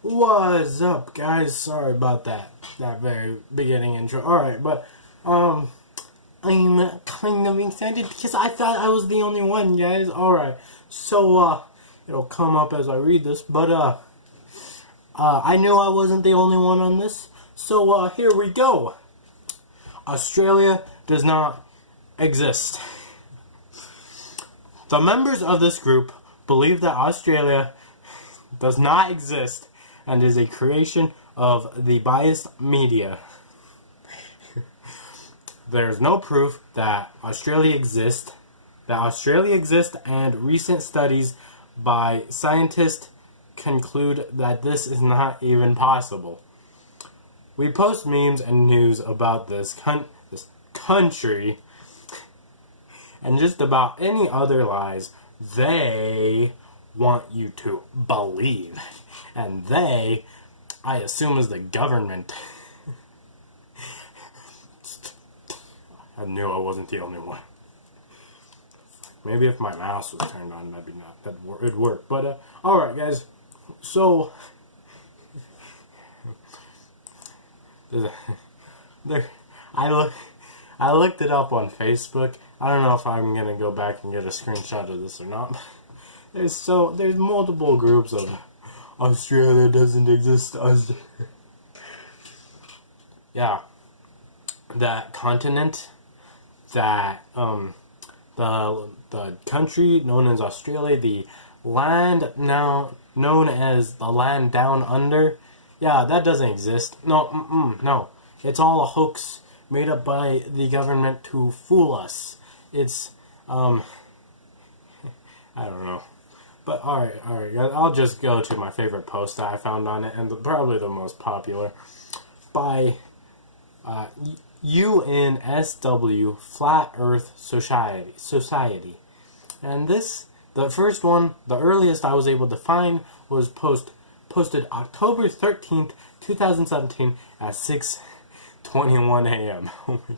What's up, guys? Sorry about that very beginning intro. Alright, but I'm kind of excited because I thought I was the only one, guys. Alright, so it'll come up as I read this, but I knew I wasn't the only one on this, so here we go. Australia does not exist. The members of this group believe that Australia does not exist and is a creation of the biased media. There's no proof that Australia exists, and recent studies by scientists conclude that this is not even possible. We post memes and news about this country and just about any other lies they want you to believe. And they, I assume, is the government. I knew I wasn't the only one. Maybe if my mouse was turned on, it'd work. But alright, guys. So I looked it up on Facebook. I don't know if I'm gonna go back and get a screenshot of this or not. There's multiple groups of Australia doesn't exist. Yeah, that continent, that the country known as Australia, the land now known as the land down under. Yeah, that doesn't exist. No, it's all a hoax made up by the government to fool us. It's I don't know. But alright, I'll just go to my favorite post that I found on it, and probably the most popular, by UNSW Flat Earth Society. And the first one, the earliest I was able to find, was posted October 13th, 2017 at 6:21 a.m. Oh my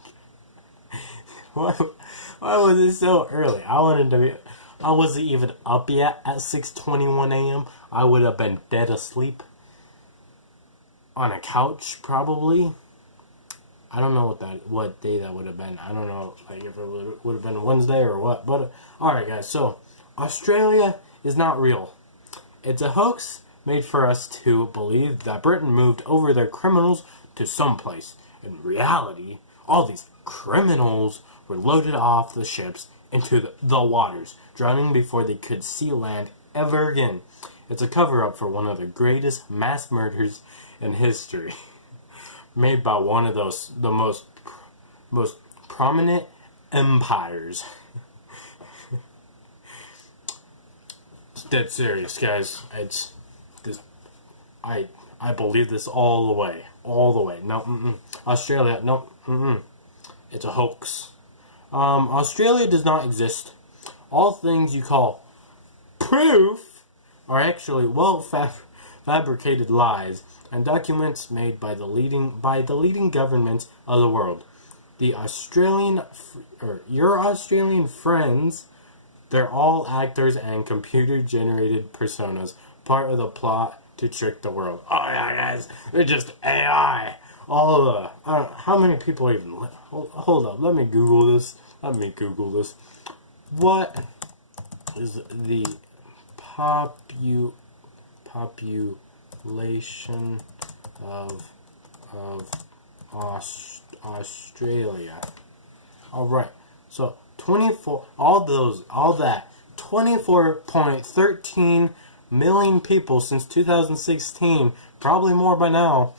god. Why was it so early? I wasn't even up yet at 6:21 a.m. I would have been dead asleep on a couch, probably. I don't know what day that would have been. I don't know, like, if it would have been Wednesday or what. But alright, guys. So Australia is not real. It's a hoax made for us to believe that Britain moved over their criminals to someplace. In reality, all these criminals were loaded off the ships into the waters, drowning before they could see land ever again. It's a cover-up for one of the greatest mass murders in history, made by one of the most prominent empires. It's dead serious, guys. It's this. I believe this all the way. No, Australia, no, it's a hoax. Australia does not exist. All things you call proof are actually fabricated lies and documents made by the leading governments of the world. The your Australian friends, they're all actors and computer-generated personas, part of the plot to trick the world. Oh yeah, guys, they're just AI. How many people even hold up? Let me Google this. What is the population of Australia? All right. So 24.13 million people since 2016, probably more by now.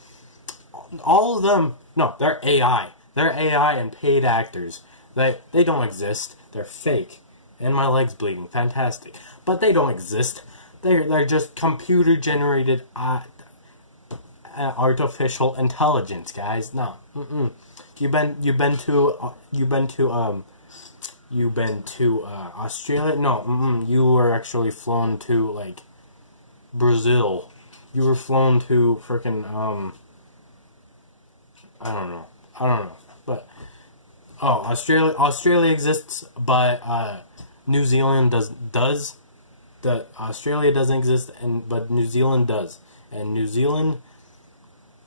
All of them, no, they're AI. They're AI and paid actors. They don't exist. They're fake. And my leg's bleeding. Fantastic. But they don't exist. They're just computer-generated artificial intelligence, guys. No. You've been to Australia? No. You were actually flown to, like, Brazil. You were flown to frickin' I don't know. But Australia exists, but New Zealand does. the Australia doesn't exist, but New Zealand does. And New Zealand,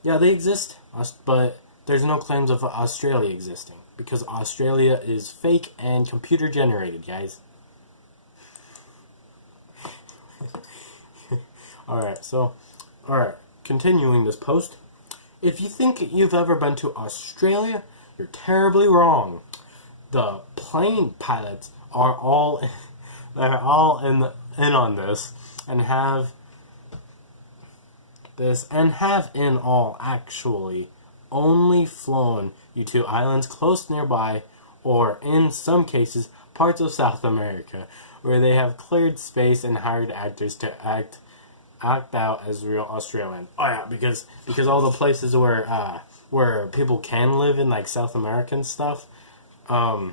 yeah, they exist, but there's no claims of Australia existing because Australia is fake and computer generated, guys. Alright, continuing this post. If you think you've ever been to Australia, you're terribly wrong. The plane pilots are all they're all in on this and have in all actually only flown you to islands close nearby, or in some cases parts of South America, where they have cleared space and hired actors to act out as real Australian. Oh yeah, because all the places where people can live in, like South American stuff, and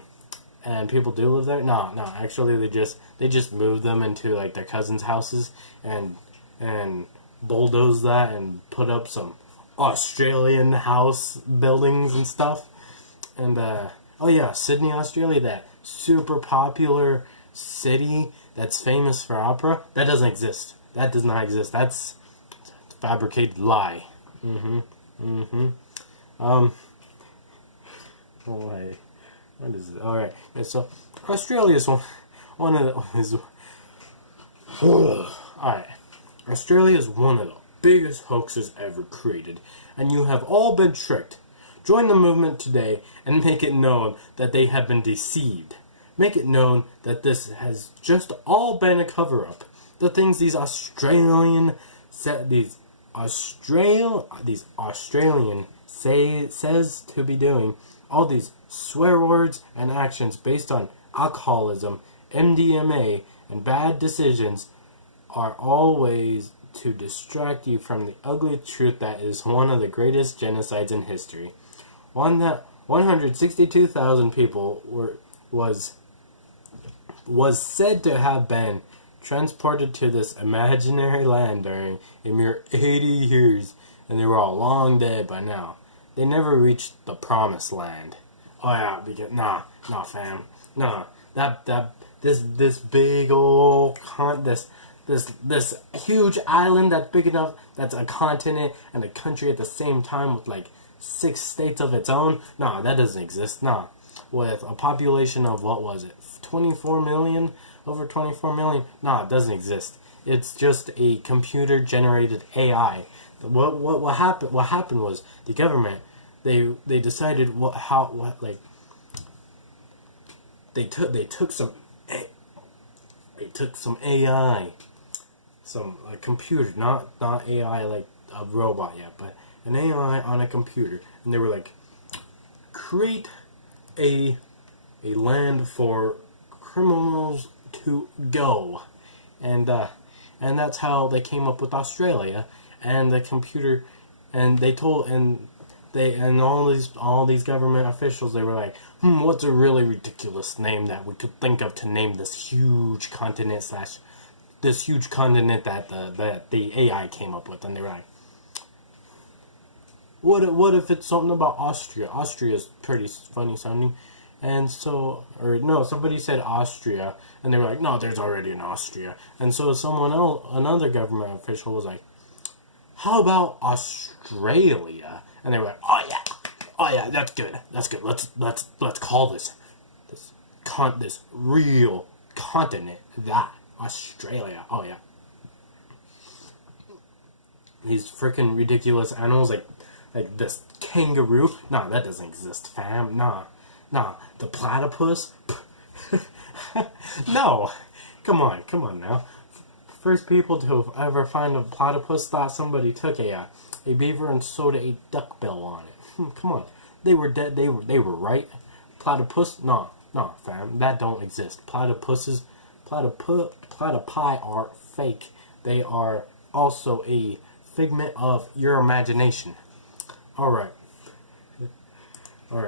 people do live there. No, actually they just move them into like their cousins' houses and bulldoze that and put up some Australian house buildings and stuff. And oh yeah, Sydney, Australia, that super popular city that's famous for opera, that doesn't exist. That does not exist. That's a fabricated lie. Oh, wait. What is it? Alright. So, Australia is one of the... Alright. Australia is one of the biggest hoaxes ever created. And you have all been tricked. Join the movement today and make it known that they have been deceived. Make it known that this has just all been a cover-up. The things these Australian says to be doing, all these swear words and actions based on alcoholism, MDMA, and bad decisions, are always to distract you from the ugly truth that is one of the greatest genocides in history. One that 162,000 people was said to have been transported to this imaginary land during a mere 80 years, and they were all long dead by now. They never reached the promised land. Oh yeah, because nah, fam, this big old this huge island that's big enough, that's a continent and a country at the same time with like 6 states of its own. Nah, that doesn't exist. Nah, with a population of, what was it, 24 million? Over 24 million? Nah, it doesn't exist. It's just a computer-generated AI. What happened? What happened was the government, they decided they took some AI, some computer, not AI like a robot yet, but an AI on a computer, and they were like, create a land for criminals to go, and that's how they came up with Australia and the computer, and all these government officials, they were like, what's a really ridiculous name that we could think of to name this huge continent that the AI came up with, and they were like, what if it's something about Austria? Austria is pretty funny sounding. And so, or no, somebody said Austria, and they were like, no, there's already an Austria. And so another government official was like, how about Australia? And they were like, oh yeah, that's good. Let's call this real continent that Australia. Oh yeah. These freaking ridiculous animals like this kangaroo. Nah, that doesn't exist, fam. Nah, the platypus? No. Come on now. First people to ever find a platypus thought somebody took a beaver and sewed a duckbill on it. Come on. They were dead. They were right. Platypus? Nah, fam. That don't exist. Platypi are fake. They are also a figment of your imagination. Alright,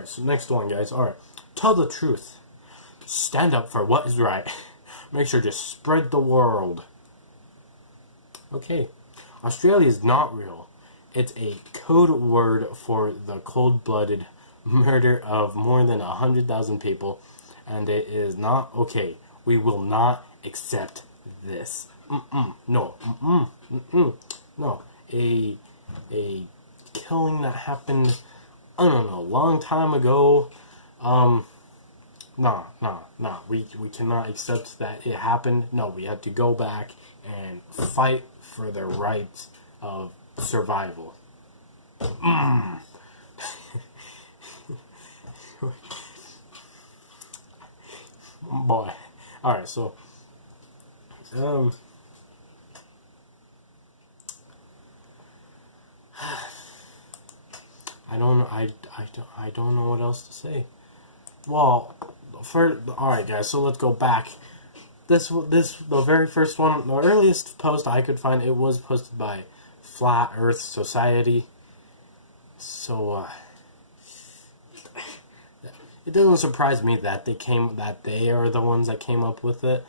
so next one, guys. Alright, tell the truth. Stand up for what is right. Make sure to spread the world. Okay, Australia is not real. It's a code word for the cold-blooded murder of more than 100,000 people, and it is not okay. We will not accept this. No. No. A killing that happened, I don't know, a long time ago. Nah. We cannot accept that it happened. No, we have to go back and fight for the rights of survival. Boy. Alright, so I don't know what else to say. Well, alright guys, so let's go back. The very first one, the earliest post I could find, it was posted by Flat Earth Society. So it doesn't surprise me that they are the ones that came up with it.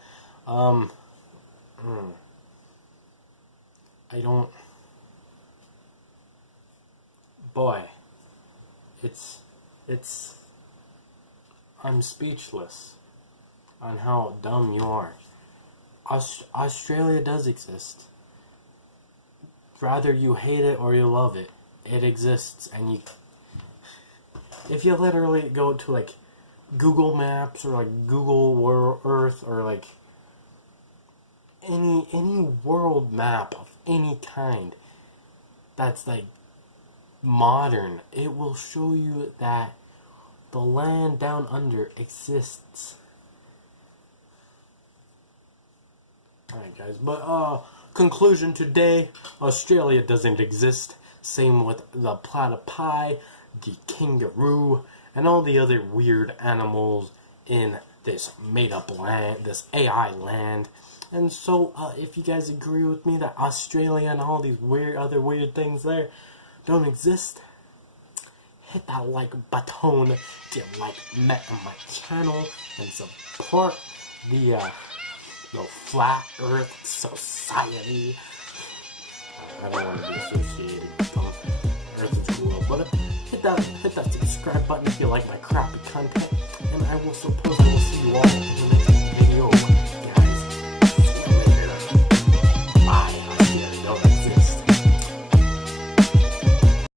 Boy, I'm speechless on how dumb you are. Australia does exist. Rather you hate it or you love it, it exists, and if you literally go to like Google Maps or like Google Earth or like any world map of any kind that's like modern, it will show you that the land down under exists. Alright guys, but conclusion today, Australia doesn't exist. Same with the platypi, the kangaroo, and all the other weird animals in this made-up land, this AI land. And so, if you guys agree with me that Australia and all these other weird things there don't exist, hit that like button, get like met on my channel, and support the Flat Earth Society. I don't want to be associated with them. Earth is cool, but hit that subscribe button if you like my crappy content, and I will see you all